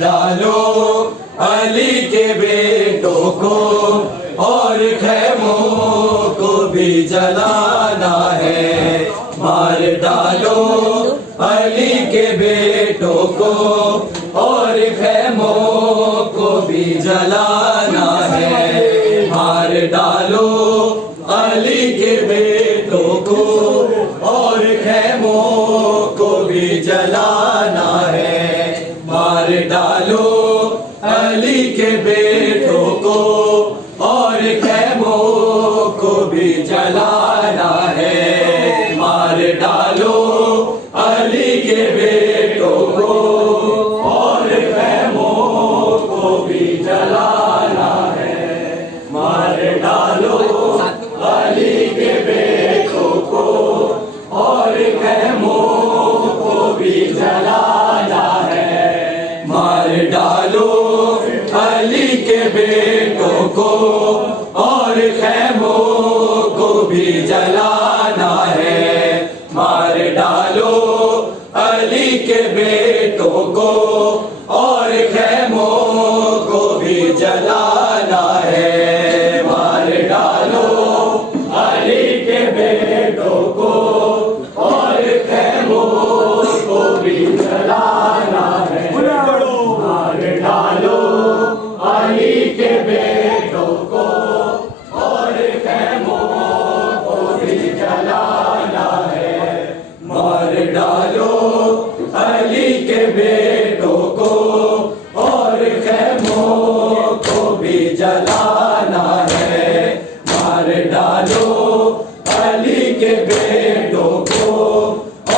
डालो अली के बेटों को और खैमों को भी जलाना है। मार डालो अली के बेटों को और खैमों को भी जलाना है। मार डालो अली के बेटों को और खैमों को भी जलाना है। मार डालो अली के बेटों को और खैमों को भी जलाना है। मार डालो अली के बेटों को और खैमों को भी जलाना है। मार डालो अली के बेटों को और खैमों को भी जलाना है। मार डालो अली के बेटों को और खैमों को भी जलाना है। मार डालो अली के बेटों को और खैमों को भी जलाना है। मार डालो अली के बेटों को और खैमों को भी जलाना है। मार डालो अली के बेटों को और खैमों को भी जलाना है। मार डालो अली के बेटों को और खैमों को भी जलाना है। मार डालो अली के बेटों को और खैमों को भी जलाना है। मार डालो अली के बेटों को और खैमों को भी जलाना है। मार डालो अली के बेटों को और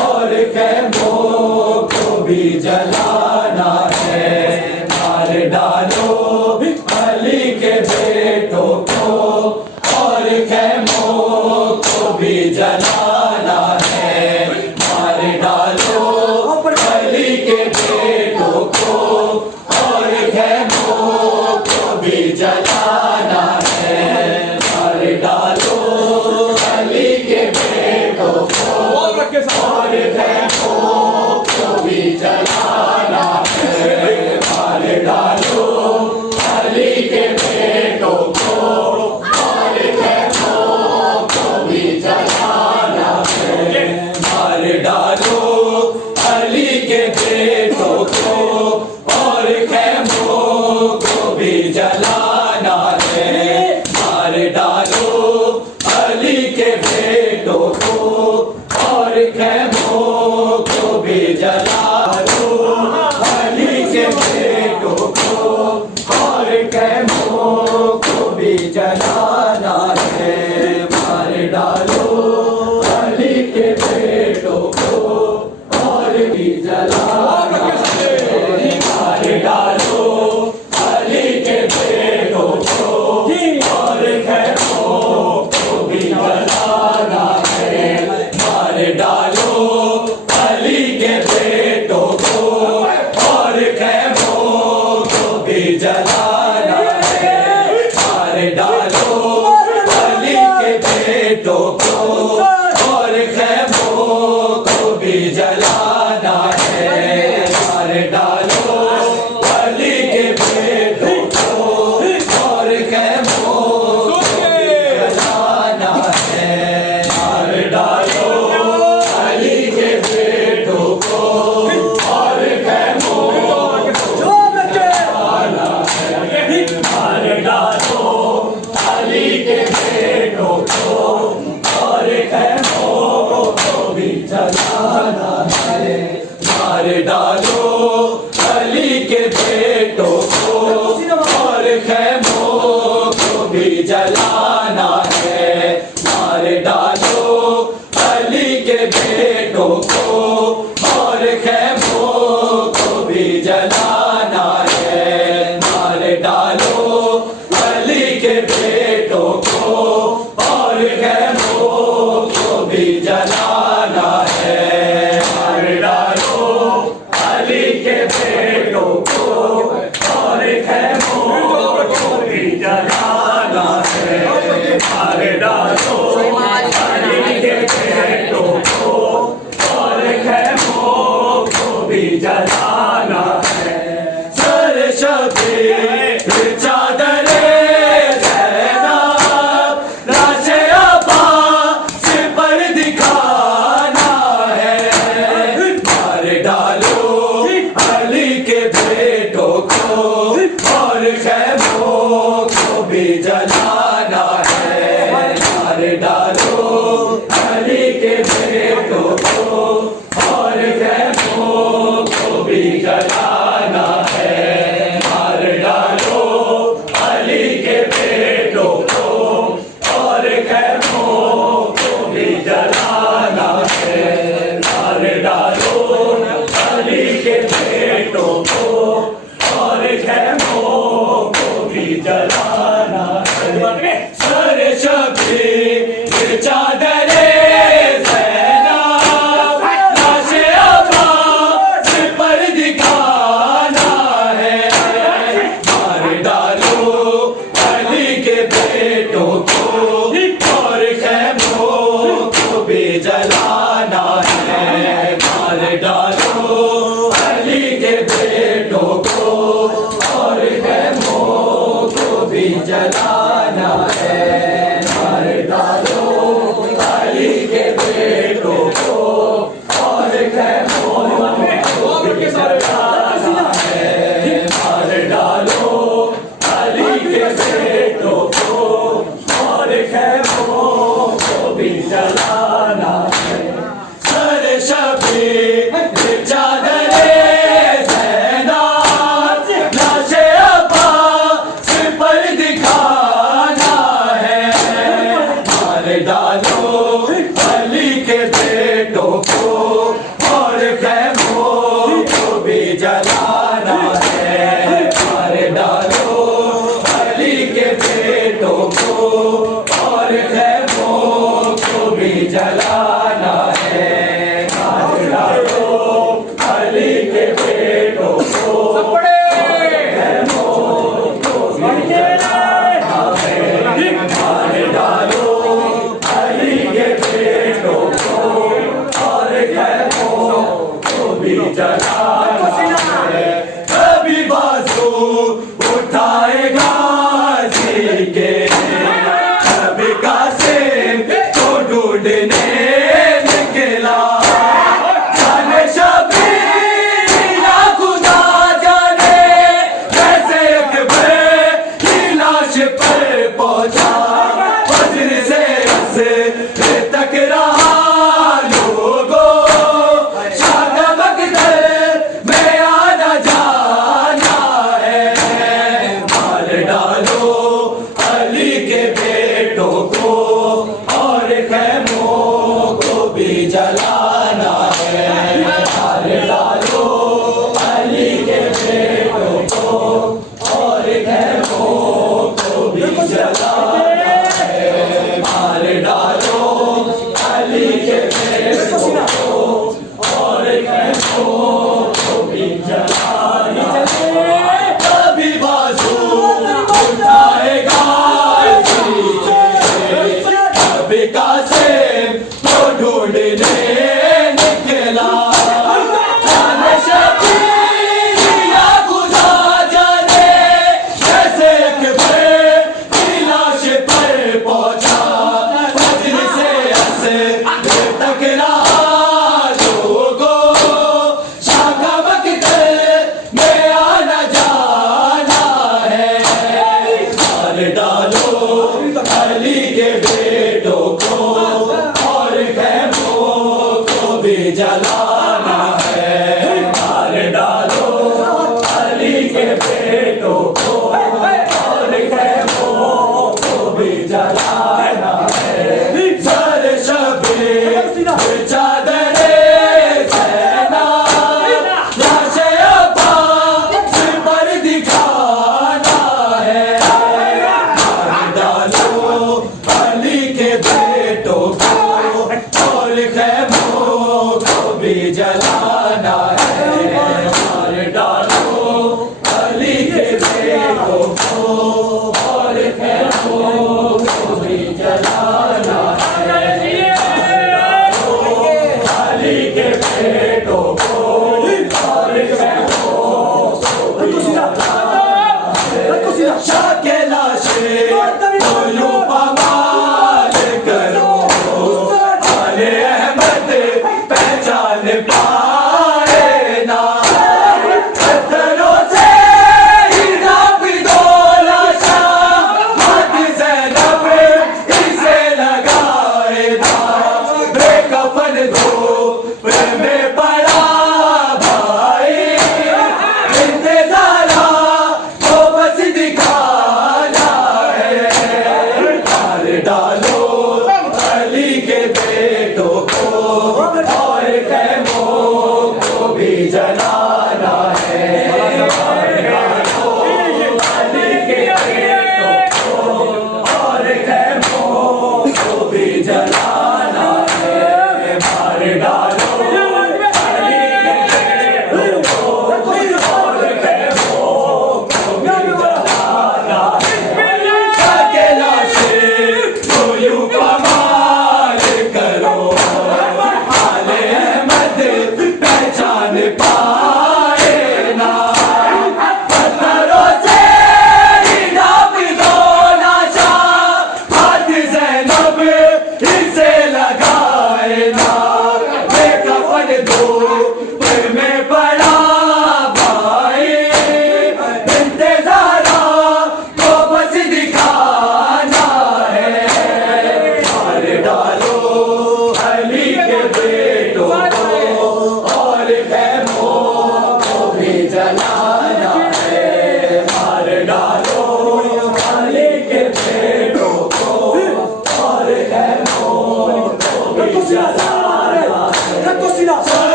खैमों को भी जलाना है। मार डालो अली के बेटों को और खैमों को भी जलाना है। मार डालो अली के बेटों को और खैमों को भी जलाना है। मार डालो अली के बेटों को और खैमों को भी जलाना है। मार डालो अली के बेटों को और खैमों को भी जला दो। अली के बेटों को और खैमों को भी जलाना है। मार डालो अली के बेटों को और भी जलाना है। मार डालो अली के बेटों को और खैमों को भी जलाना है। मार डालो अली के बेटों को और खैमों को भी जलाना है। मार डालो अली के बेटों को और खैमों को भी जलाना है। मार डालो अली के बेटों को और खैमों को भी जलाना है। मार डालो अली के बेटों को और खैमों को जलाना है। मार डालो अली के बेटों को और खैमों को भी जलाना है। मार डालो अली के बेटों को और खैमों को भी जलाना है। मार डालो अली के बेटों को और खैमों को भी जलाना है। मार डालो अली के बेटों को और खैमों को भी जलाना है। मार डालो अली के बेटों को फिर चादरे ज़ैनब लाशे अब्बास पर दिखाना है। मार डालो अली के बेटों को और खैमों को भी जलाना है। मार डालो अली के बेटों को और खैमों को भी जलाना है। मार डालो अली के बेटों को और खैमों को भी जलाना है। मार डालो अली के बेटों को और खैमों को भी जलाना है। सर शबीर चादरे ज़ैनब लाशे अब्बास पर दिखाना है। मार डालो अली के बेटों को और खैमों को भी जलाना है। मार डालो अली के बेटों को और खैमों को भी जलाना है। मार डालो अली के बेटों को और खैमों को भी जलाना है। मार डालो अली के बेटों को और खैमों को भी जलाना है। सर शबीर चादरे ज़ैनब लाशे अब्बास पर दिखाना है। मार डालो अली के बेटों को और खैमों को भी जलाना है। मार डालो अली के बेटों को और खैमों को भी जलाना है। मार डालो अली के बेटों को और खैमों को भी जलाना है। मार डालो अली के बेटों को और खैमों को भी जलाना है। कभी बाजू उठाएगा जी के कभी कासिम को ढूंढने निकला। जाने शबीर या खुदा जाने कैसे अकबर की लाश पर पहुंचा। फजर से असर तक रहा लोगों शाह का मकदर में आना जाना है। मार डालो अली के बेटों को और खैमों को भी जलाना है। मार डालो अली के बेटों को और खैमों को भी जलाना है। मार डालो अली के बेटों को और खैमों को भी जलाना है। कभी बाजू उठाएगा जी के कभी कासिम को ढूंढने निकला। जाने शबीर या खुदा जाने कैसे अकबर की लाश पर पहुंचा। फजर से असर तक रहा लोगों शाह का मकदर में आना जाना है। मार डालो अली के बेटों को और खैमों को भी जलाना है। मार डालो अली के बेटों को और खैमों को भी जलाना है। सर शबीर चादरे ज़ैनब लाशे अब्बास पर दिखाना है। मार डालो अली के बेटों को और खैमों को भी जलाना है। मार डालो अली के बेटों को और खैमों को भी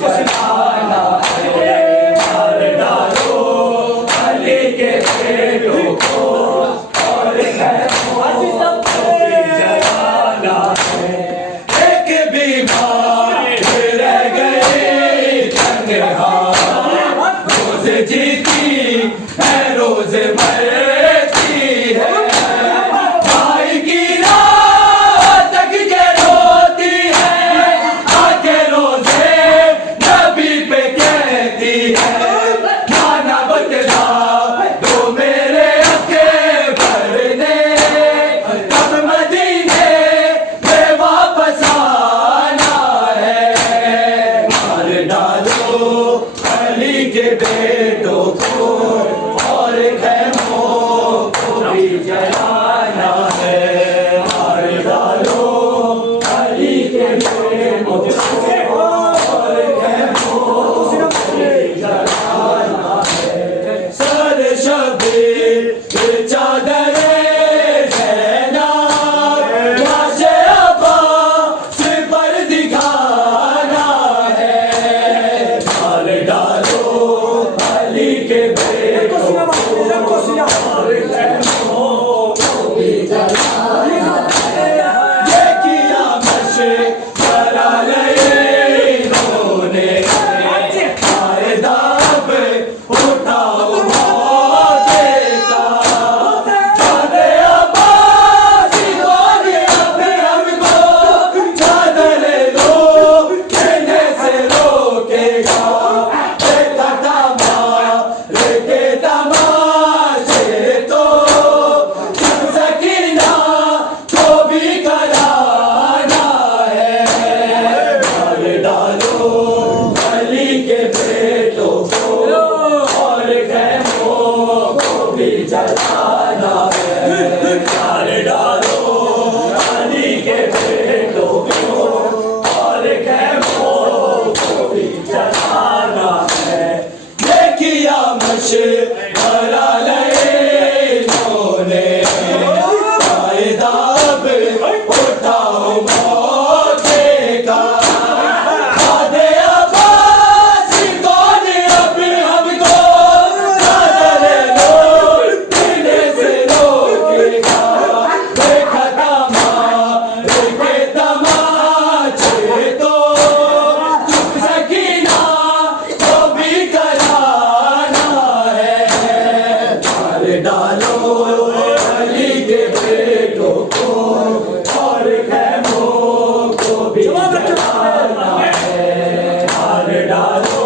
जलाना है, मार डालो अली के बेटों को और खैमों को भी जलाना है। एक बीमार रह गई तन्हा, रोज जीती है रोज मरती है, भाई की राह तक के रोती है, आके रोजे नबी पे कहती है, नाना बतला दो मेरे अकबर ने कब मदीने में वापस आना है, मार डालो अली के बेटों को और खैमों को भी जलाना है, मार डालो अली के बेटों को और खैमों को भी जलाना है। सर शबीर चादरे ज़ैनब, लाशे अब्बास पर दिखाना है, मार डालो अली के बेटों को और खैमों को भी जलाना है। ये किया मशवरा इन्होंने, आए दाब उठाओ मौके का, चादरे अब्बास ने अपने हमको चादर लो कहने से रोकेगा, देखा तमाशे के तमाशे तो तुम सकीना को भी कराना है, मार डालो अली के बेटों को और खैमों को भी जलाना है, मार डालो अली के बेटों को और खैमों को भी जलाना है। ये किया मशवरा इन्होंने, आए दाब उठाओ मौके का, आधे अब्बास कौन अब हमको चादर लो कहने से रोकेगा, देखा तमाशे के तमाशे तो चुप सकीना को भी कराना है, मार डालो अली के बेटों को और खैमों को भी जलाना है, मार डालो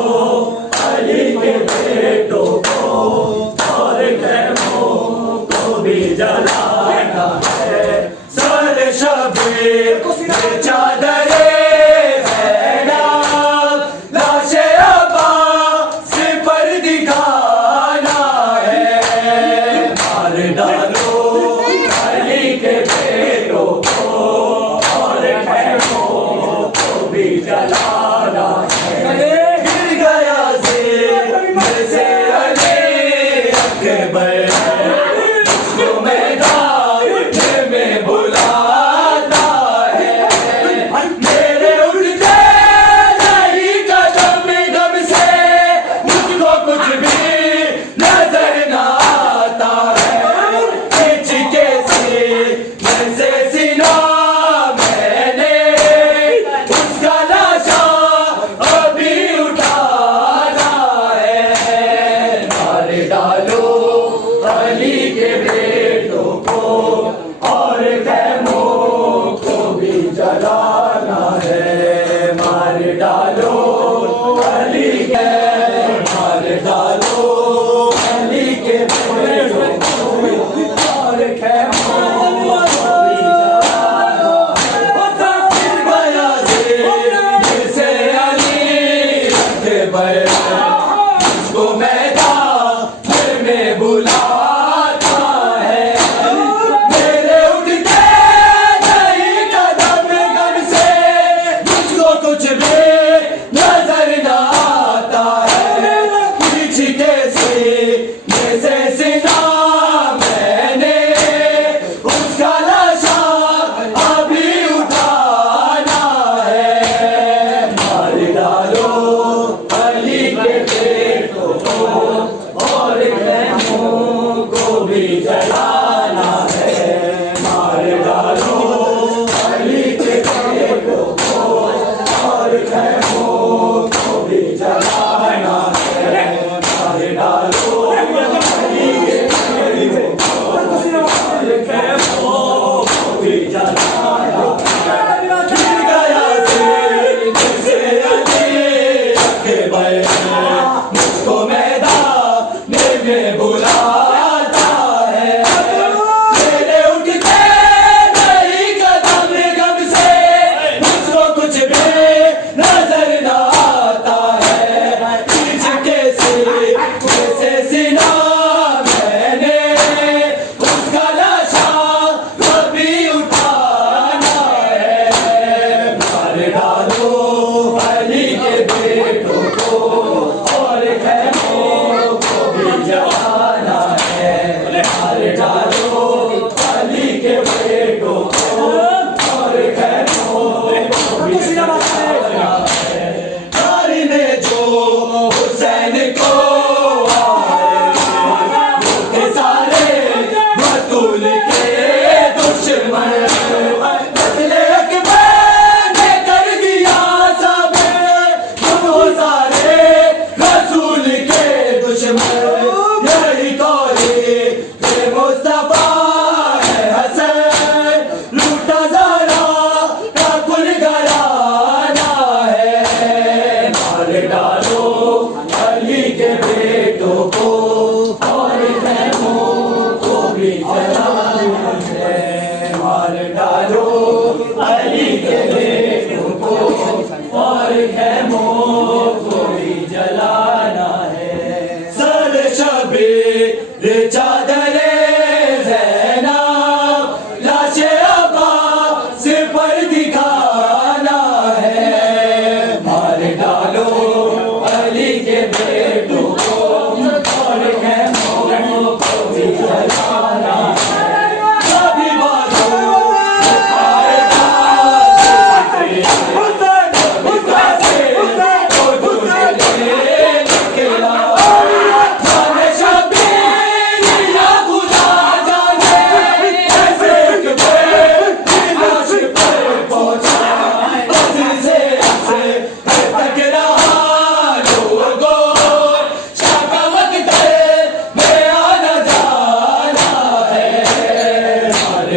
अली के बेटों को और खैमों को भी जलाना है। सर शबीर चादरे ज़ैनब, लाशे अब्बास पर दिखाना है, मार डालो अली के बेटों को और खैमों को भी जलाना है। गिर गया से अली अकबर, उसको मैदान में बुलाता है, मेरे उठते नहीं कदम दम से मुझको कुछ भी नजर न आता है, खींच के सीने से सीना मैंने उसका लाशा और खैमों को भी जलाना है। मार डालो अली के बेटों को, और खैमों को भी जलाना है। गिर गया सिर जिसे अली अकबर, मुझको मैदान में बुलाता है। मेरे उठते नहीं कदम गम से, मुझको कुछ भी नजर न आता है। खींच से सीना मैंने उसका लाशा कभी उठाना है। मार डालो अली के बेटों को, और खैमों को भी जलाना है। मार डालो अली के बेटों को, और खैमों को भी जलाना है। कारी ने जो हुसैन को मारे, सारे बतूल के दुश्मन, बदले अकबर ने कर दिया सब, वो सारे रसूल के दुश्मन। यही कौली के मुस्तफा है हसन, लूटा ज़रा का कुल घराना है। मार डालो अली के बेटों को, और खैमों को भी जलाना है। मार डालो अली के बेटों को, और खैमों को भी जलाना है। सर शबीर चादरे ज़ैनब, लाशे अब्बास पर दिखाना है। मार डालो अली के बेटों को, और खैमों को भी जलाना है। सभी बातों आएगा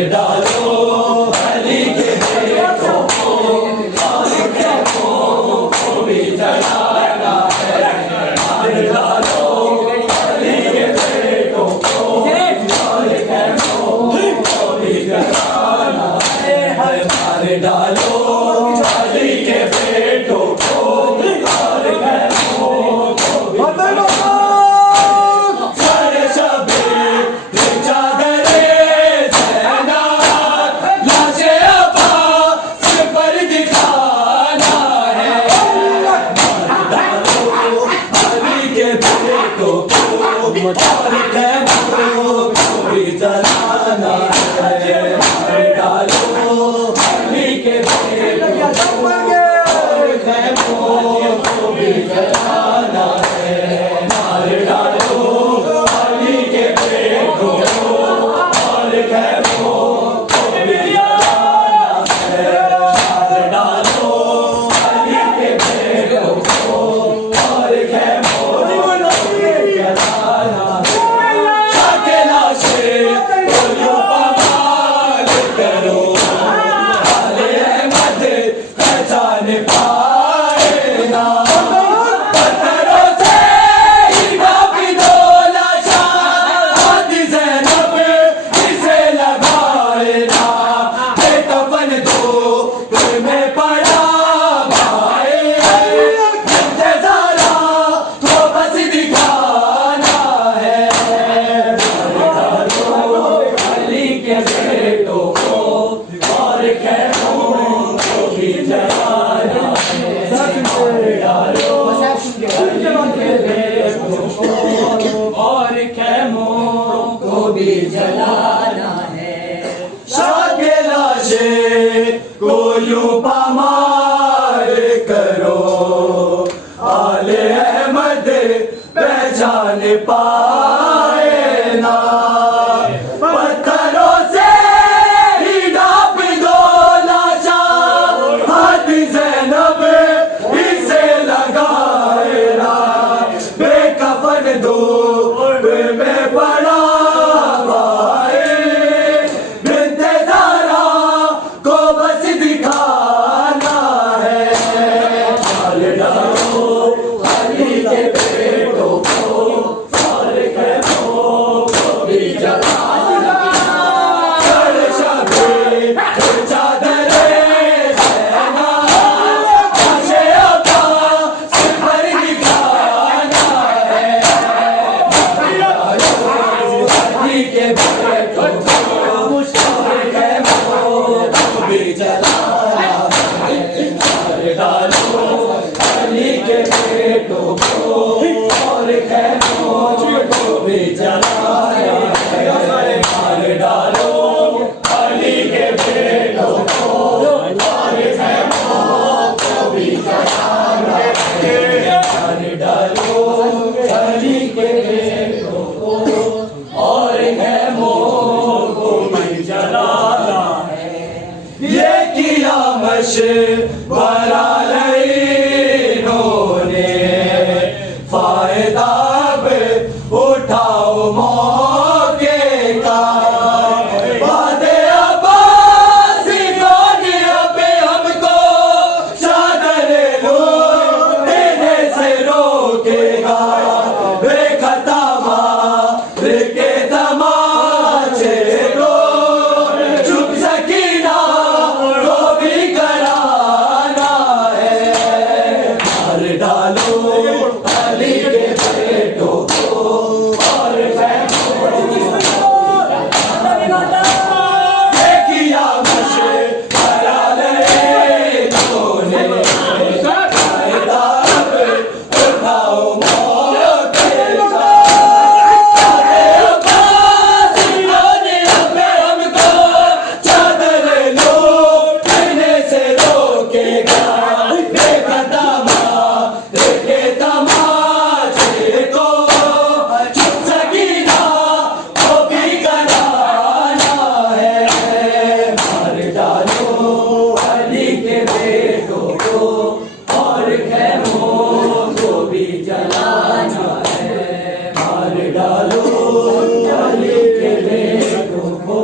डालो अली के बेटों को, और खैमों को भी जलाना है। मार डालो अली के बेटों को, और खैमों को भी जलाना है। मार डालो अली के बेटों को, और खैमों को भी जलाना है। सर शबीर चादरे लाशे अब्बास पर दिखाना है। मार डालो अली के बेटों को, और खैमों को भी जलाना है। मार डालो अली के बेटों को, और खैमों को भी जलाना है। मार डालो अली के बेटों को, और खैमों को भी जलाना है। मार डालो अली के बेटों को, और खैमों को भी जलाना है। शाके लाशे को यूं पमाल करो, आले अहमद पहचान पाए ना। पत्थरों से ही ढापी दो लाशा, हाथी ज़ैनब इसे लगाए ना। बेकफन दो में पड़ा भाई, जिनसे ज़रा तो बस दिखाना है। मार डालो अली के बेटों को, और खैमों को भी जलाना है। मार डालो अली के बेटों को, और खैमों को भी जलाना है। शाके लाशे को यूं पामार करो, आले अहमद पहचान पाए ना। पत्थरों से ही ढाप दो लाशा, हाथी ज़ैनब डालो अली के बेटों को और खैमों को भी जलाया है। मार डालो अली के बेटों को और खैमों को भी जलाया है। मार डालो अली के बेटों को और खैमों को भी जलाया है। ये किया मशवरा इन्होंने फायदा उठाओ मौके का। वादे अब्बासी कौन अब हमको चादर लूटने से रोकेगा। बेखता मार के तमाचे को चुप सकीना को भी कराना है। मार डालो अली के बेटों को और किया मशवरा इन्होंने फायदा उठाओ मौके का। हमको चादर लूटने से रोकेगा। बेखता मार के तमाचे को चुप सकीना को भी कराना है। मार डालो अली के बेटों को और खैमों को भी जलाना है। मार डालो अली के बेटों को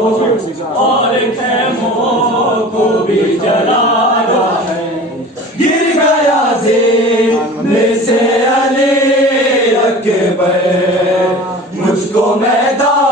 और खैमों को भी जलाना है। गिर गया ज़िम्मे से अली अकबर मुझको मैदान